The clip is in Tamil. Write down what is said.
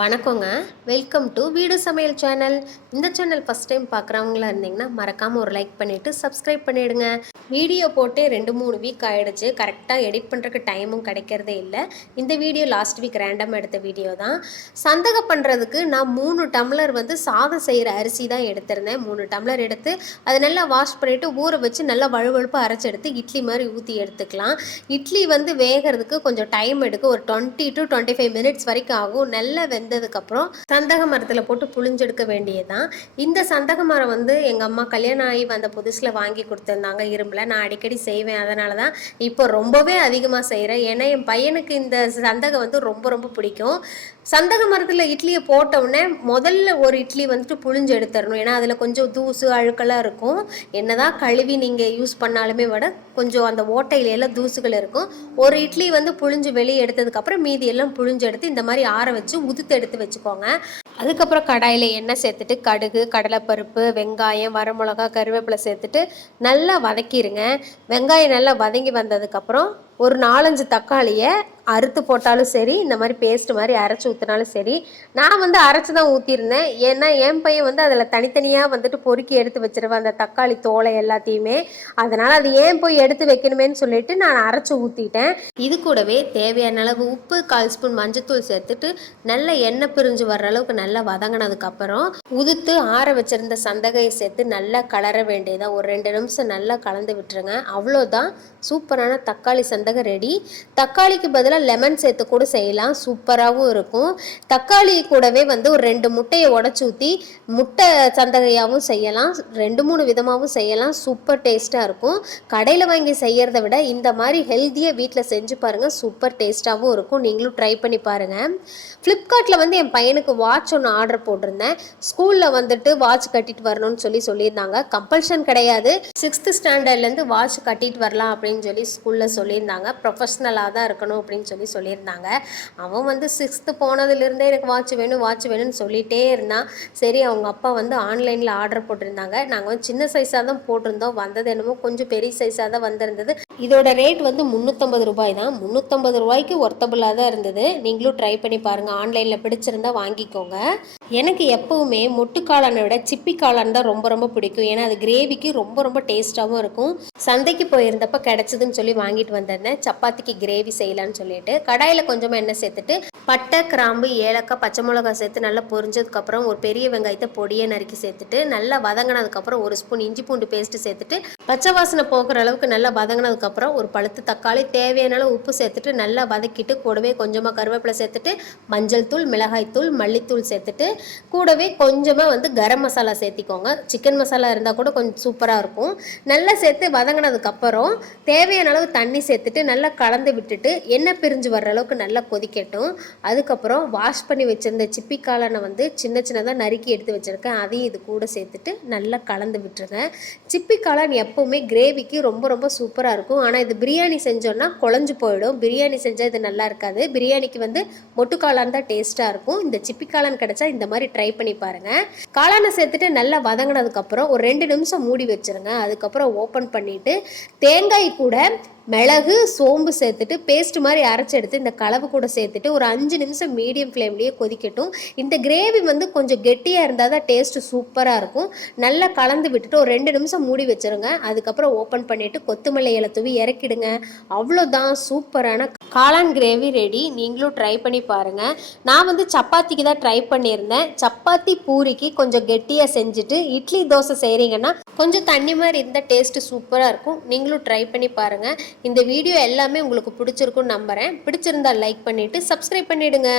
வணக்கங்க. வெல்கம் டு வீடு சமையல் சேனல். இந்த சேனல் ஃபஸ்ட் டைம் பார்க்குறவங்களா இருந்தீங்கன்னா மறக்காமல் ஒரு லைக் பண்ணிவிட்டு சப்ஸ்கிரைப் பண்ணிவிடுங்க. வீடியோ போட்டு 2-3 வீக் ஆகிடுச்சு. கரெக்டாக எடிட் பண்ணுறதுக்கு டைமும் கிடைக்கிறதே இல்லை. இந்த வீடியோ லாஸ்ட் வீக் ரேண்டம் எடுத்த வீடியோ தான். சந்தகம் பண்ணுறதுக்கு நான் 3 டம்ளர் சாதம் செய்கிற அரிசி தான் எடுத்திருந்தேன். 3 டம்ளர் எடுத்து அதை நல்லா வாஷ் பண்ணிவிட்டு ஊற வச்சு நல்லா வழுவழுப்பாக அரைச்சி எடுத்து இட்லி மாதிரி ஊற்றி எடுத்துக்கலாம். இட்லி வேகிறதுக்கு கொஞ்சம் டைம் எடுக்கும். ஒரு 20 to 25 மினிட்ஸ் வரைக்கும் ஆகும். நல்லா வெந்ததுக்கப்புறம் சந்தக மரத்தில் போட்டு புழிஞ்செடுக்க வேண்டியதுதான். இந்த சந்தக மரம் எங்கள் அம்மா கல்யாணம் ஆகி வந்த புதுசில் வாங்கி கொடுத்துருந்தாங்க இரும்பில். நான் அடிக்கடி செய்வேன். அதனால தான் இப்போ ரொம்பவே அதிகமாக செய்கிறேன். ஏன்னா என் பையனுக்கு இந்த சந்தகம் ரொம்ப ரொம்ப பிடிக்கும். சந்தக மரத்தில் இட்லியை போட்டவுடனே முதல்ல ஒரு இட்லி புழிஞ்சு எடுத்துடணும். ஏன்னா அதில் கொஞ்சம் தூசு அழுக்கெல்லாம் இருக்கும். என்னதான் கழுவி நீங்கள் யூஸ் பண்ணாலுமே விட கொஞ்சம் அந்த ஓட்டையிலெல்லாம் தூசுகள் இருக்கும். ஒரு இட்லி புழிஞ்சு வெளியே எடுத்ததுக்கப்புறம் மீதி எல்லாம் புழிஞ்சு எடுத்து இந்த மாதிரி ஆற வச்சு உதுத்து எடுத்து வச்சுக்கோங்க. அதுக்கப்புறம் கடாயில் எண்ணெய் சேர்த்துட்டு கடுகு, கடலைப்பருப்பு, வெங்காயம், வரமிளகா, கருவேப்பிலை சேர்த்துட்டு நல்லா வதக்கிடுங்க. வெங்காயம் நல்லா வதங்கி வந்ததுக்கப்புறம் ஒரு 4-5 தக்காளியை அறுத்து போட்டாலும் சரி, இந்த மாதிரி பேஸ்ட் மாதிரி அரைச்சி ஊற்றினாலும் சரி. நான் அரைச்சி தான் ஊற்றிருந்தேன். ஏன்னா என் பையன் அதில் தனித்தனியாக பொறுக்கி எடுத்து வச்சிருவேன் அந்த தக்காளி தோலை எல்லாத்தையுமே. அதனால் அது ஏன் போய் எடுத்து வைக்கணுமேன்னு சொல்லிட்டு நான் அரைச்சி ஊற்றிட்டேன். இது கூடவே தேவையான அளவு உப்பு, 1/4 ஸ்பூன் மஞ்சத்தூள் சேர்த்துட்டு நல்லா எண்ணெய் பிரிஞ்சு வர்ற அளவுக்கு நல்லா வதங்கினதுக்கப்புறம் உதுத்து ஆற வச்சிருந்த சந்தகையை சேர்த்து நல்லா கலர வேண்டியதான். ஒரு 2 நிமிஷம் நல்லா கலந்து விட்டுருங்க. அவ்வளோதான், சூப்பரான தக்காளி சந்தகை ரெடி. தக்காளிக்கு பதிலாக லெமன் சேர்த்து கூட செய்யலாம், சூப்பராகவும் இருக்கும். தக்காளி கூடவே ஒரு 2 முட்டையை உடச்சி ஊற்றி முட்டை சந்தகையாகவும் செய்யலாம். 2-3 விதமாகவும் செய்யலாம். சூப்பர் டேஸ்ட்டாக இருக்கும். கடையில் வாங்கி செய்கிறத விட இந்த மாதிரி ஹெல்த்தியாக வீட்டில் செஞ்சு பாருங்கள். சூப்பர் டேஸ்ட்டாகவும் இருக்கும். நீங்களும் ட்ரை பண்ணி பாருங்கள். ஃப்ளிப்கார்ட்டில் என் பையனுக்கு வாட்ச் ஒன்று ஆர்டர் போட்டிருந்தேன். ஸ்கூலில் வாட்ச் கட்டிட்டு வரணும்னு சொல்லியிருந்தாங்க. கம்பல்ஷன் கிடையாது. 6th ஸ்டாண்டர்ட்லேருந்து வாட்ச் கட்டிட்டு வரலாம் அப்படின்னு ஸ்கூலில் சொல்லியிருந்தாங்க. ப்ரொஃபஷ்னலாக தான் இருக்கணும் அப்படின்னு சொல்லியிருந்தாங்க. அவன் 6th போனதுலேருந்தே எனக்கு வாட்ச் வேணும்னு சொல்லிகிட்டே இருந்தான். சரி, அவங்க அப்பா ஆன்லைனில் ஆர்டர் போட்டிருந்தாங்க. நாங்கள் சின்ன சைஸாக தான் போட்டிருந்தோம். வந்தது என்னமோ கொஞ்சம் பெரிய சைஸாக தான் வந்திருந்தது. இதோட ரேட் 350 ரூபாய் தான். 350 ரூபாய்க்கு ஒர்த்தபுளாக தான் இருந்தது. நீங்களும் ட்ரை பண்ணி பாருங்கள். ஆன்லைனில் பிடிச்சிருந்தா வாங்கிக்கோங்க. எனக்கு எப்போவுமே மொட்டு காளானை விட சிப்பி காளான் தான் ரொம்ப ரொம்ப பிடிக்கும். ஏன்னா அது கிரேவிக்கு ரொம்ப ரொம்ப டேஸ்ட்டாகவும் இருக்கும். சந்தைக்கு போயிருந்தப்போ கிடச்சிதுன்னு சொல்லி வாங்கிட்டு வந்திருந்தேன். சப்பாத்திக்கு கிரேவி செய்யலான்னு சொல்லிட்டு கடாயில் கொஞ்சமாக எண்ணெய் சேர்த்துட்டு பட்டை, கிராம்பு, ஏலக்காய், பச்சை மிளகாய் சேர்த்து நல்லா பொரிஞ்சதுக்கப்புறம் ஒரு பெரிய வெங்காயத்தை பொடியை நறுக்கி சேர்த்துட்டு நல்லா வதங்கினதுக்கப்புறம் 1 ஸ்பூன் இஞ்சி பூண்டு பேஸ்ட்டு சேர்த்துட்டு பச்சை வாசனை போகிற அளவுக்கு நல்லா வதங்கினதுக்கப்புறம் ஒரு பழுத்து தக்காளி, தேவையான அளவு உப்பு சேர்த்துட்டு நல்லா வதக்கிட்டு கூடவே கொஞ்சமாக கருவேப்பிலை சேர்த்துட்டு மஞ்சள் தூள், மிளகாய் தூள், மல்லித்தூள் சேர்த்துட்டு கூடவே கொஞ்சமாக கரம் மசாலா சேர்த்திக்கோங்க. சிக்கன் மசாலா இருந்தால் கூட கொஞ்சம் சூப்பராக இருக்கும். நல்லா சேர்த்து வதங்கினதுக்கப்புறம் தேவையான அளவு தண்ணி சேர்த்துட்டு நல்லா கலந்து விட்டுட்டு எண்ணெய் பிரிஞ்சு வர்ற அளவுக்கு நல்லா கொதிக்கட்டும். அதுக்கப்புறம் வாஷ் பண்ணி வச்சுருந்த சிப்பி காளானை சின்ன சின்னதாக நறுக்கி எடுத்து வச்சுருக்கேன். அதையும் இது கூட சேர்த்துட்டு நல்லா கலந்து விட்டுருங்க. சிப்பி காளான் எப்போவுமே கிரேவிக்கு ரொம்ப ரொம்ப சூப்பராக இருக்கும். ஆனால் இது பிரியாணி செஞ்சோன்னா குழஞ்சு போயிடும். பிரியாணி செஞ்சால் இது நல்லா இருக்காது. பிரியாணிக்கு மொட்டு காளான் தான் டேஸ்ட்டாக இருக்கும். இந்த சிப்பி காளான் கிடச்சா இந்த மாதிரி ட்ரை பண்ணி பாருங்கள். காளானை சேர்த்துட்டு நல்லா வதங்கினதுக்கப்புறம் ஒரு 2 நிமிஷம் மூடி வச்சுருங்க. அதுக்கப்புறம் ஓப்பன் பண்ணிவிட்டு தேங்காய் கூட மிளகு, சோம்பு சேர்த்துட்டு பேஸ்ட் மாதிரி அரைச்சி எடுத்து இந்த கலவை கூட சேர்த்துட்டு ஒரு 5 நிமிஷம் மீடியம் ஃப்ளேம்லேயே கொதிக்கட்டும். இந்த கிரேவி கொஞ்சம் கெட்டியாக இருந்தால் தான் டேஸ்ட்டு சூப்பராக இருக்கும். நல்லா கலந்து விட்டுட்டு ஒரு 2 நிமிஷம் மூடி வச்சுருங்க. அதுக்கப்புறம் ஓப்பன் பண்ணிவிட்டு கொத்தமல்லி இலை தூவி இறக்கிடுங்க. அவ்வளோதான், சூப்பரான காளான் கிரேவி ரெடி. நீங்களும் ட்ரை பண்ணி பாருங்கள். நான் சப்பாத்திக்கு தான் ட்ரை பண்ணியிருந்தேன். சப்பாத்தி பூரிக்கு கொஞ்சம் கெட்டியாக செஞ்சுட்டு இட்லி தோசை செய்கிறீங்கன்னா கொஞ்சம் தண்ணி மாதிரி இருந்தால் டேஸ்ட்டு சூப்பராக இருக்கும். நீங்களும் ட்ரை பண்ணி பாருங்கள். இந்த வீடியோ எல்லாமே உங்களுக்கு பிடிச்சிருக்குன்னு நம்புகிறேன். பிடிச்சிருந்தால் லைக் பண்ணிவிட்டு சப்ஸ்கிரைப் பண்ணிவிடுங்க.